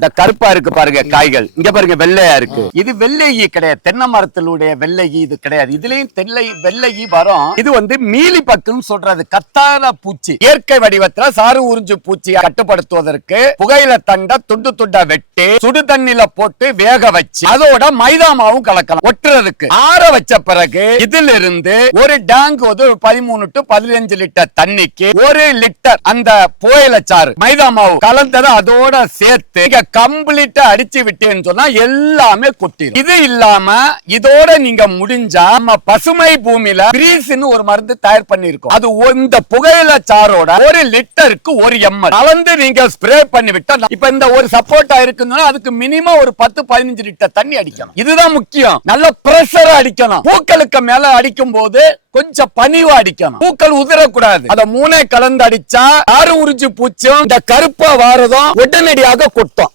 இந்த கருப்பா இருக்கு பாருங்க காய்கள். இங்க பாருங்க வெள்ளையா இருக்கு. இது வெள்ளையி கிடையாது. தென்னை மரத்தினுடைய வெள்ளை இது கிடையாது. இதுலயும் தென்னை வெள்ளையி வரும். இது வந்து மீலி பக்குன்னு சொல்றது. கத்தார பூச்சி. இயற்கை வடிவத்துல சாறு உறிஞ்சு பூச்சியை கட்டுப்படுத்துவதற்கு புகையில தண்டை துண்டு துண்டா வெட்டி சுடு தண்ணில போட்டு வேக வச்சு அதோட மைதா மாவும் கலக்கலாம். ஒட்டுறதுக்கு. ஆற வச்ச பிறகு இதுல இருந்து ஒரு டேங்க் வந்து ஒரு பதிமூணு டு பதினஞ்சு லிட்டர் தண்ணிக்கு ஒரு லிட்டர் அந்த புகையில சாறு மைதா மாவு கலந்ததை அதோட சேர்த்து கம்ப்ளீட்டா அடிச்சு விட்டேன்னு சொன்னா எல்லாமே கொட்டிடும் இது இல்லாம இதோட நீங்க முடிஞ்சா நம்ம பசுமை பூமியில கிரீஸ்னு ஒரு மருந்து தயார் பண்ணிருக்கோம் அது இந்த புகையில சாரோட ஒரு லிட்டருக்கு ஒரு எம்எல் கலந்து நீங்க ஸ்ப்ரே பண்ணி விட்டா இப்ப இந்த ஒரு சப்போர்ட்டா இருக்குன்னா அதுக்கு மினிமம் ஒரு பத்து பதினஞ்சு லிட்டர் தண்ணி அடிக்கணும். இதுதான் முக்கியம். நல்ல பிரஷர் அடிக்கணும். பூக்களுக்கு மேல அடிக்கும் போது கொஞ்சம் பணிவு அடிக்கணும். பூக்கள் உதிரக்கூடாது. அத மூணே கலந்து அடிச்சா ஆறு உறிஞ்சு பூச்சும் இந்த கருப்பா வாரதும் உடனடியாக கொட்டும்.